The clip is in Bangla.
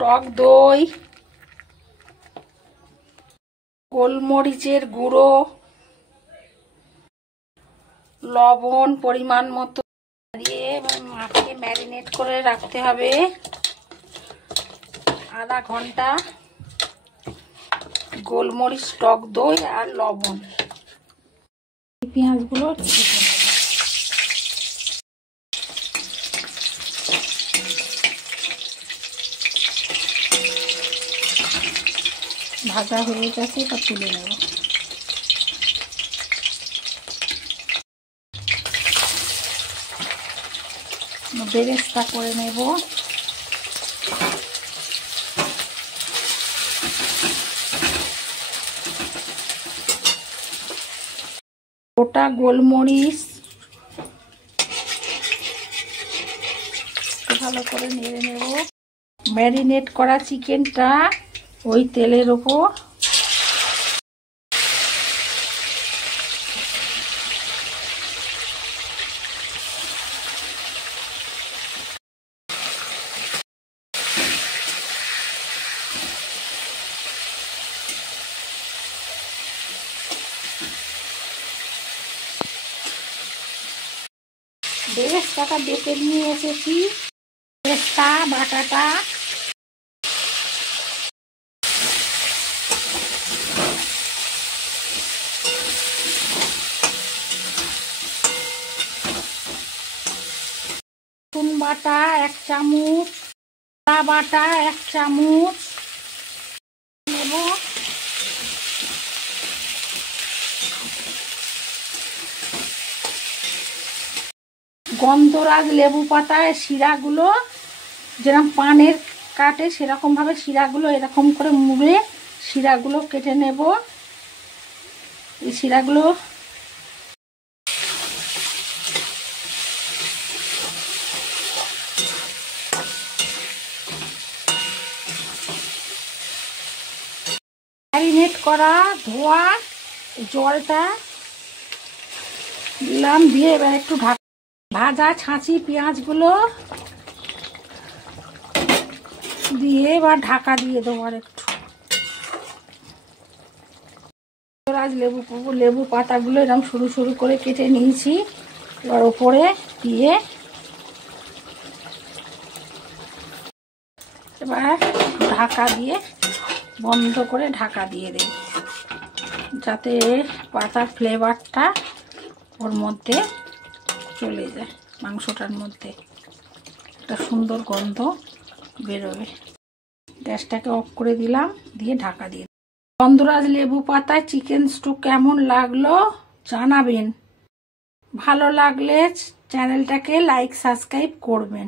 টক দই, গোলমরিচের গুঁড়ো, লবণ পরিমাণ মতো দিয়ে মাখিয়ে ম্যারিনেট করে রাখতে হবে আধা ঘন্টা। গোলমরিচ, টক দই আর লবণ। পেঁয়াজগুলো ভাজা হয়ে গেছে, তা তুলে নেব। বেরেস্তা করে নেব। গোটা গোলমরিচ ভালো করে নেড়ে নেব। ম্যারিনেট করা চিকেনটা ওই তেলের ওপর বেরেস্তাটা বেটে নিয়ে এসেছি। বেরেস্তা বাটাটা রসুন বাটা 1 চামচ, আদা বাটা 1 চামচ নেব। গন্ধরাজ লেবু পাতায় শিরাগুলো যেরকম পানের কাটে সেরকম ভাবে শিরাগুলো এরকম করে মুড়ে শিরাগুলো কেটে নেব। এই শিরাগুলো ম্যারিনেট করা ধোয়া জলটা দিলাম, দিয়ে এবার একটু ভাজা ছাঁচি পেঁয়াজগুলো দিয়ে এবার ঢাকা দিয়ে দেবো। আর একটু লেবু পাতাগুলো এরকম সরু সরু করে কেটে নিয়েছি, এবার ওপরে দিয়ে এবার ঢাকা দিয়ে বন্ধ করে ঢাকা দিয়ে দেব, যাতে পাতার ফ্লেভারটা ওর মধ্যে চলে যায়, মাংসটার মধ্যে একটা সুন্দর গন্ধ বেরোবে। গ্যাসটাকে অফ করে দিলাম, দিয়ে ঢাকা দিয়ে। গন্ধরাজ লেবু পাতায় চিকেন স্টু কেমন লাগলো জানাবেন। ভালো লাগলে চ্যানেলটাকে লাইক সাবস্ক্রাইব করবেন।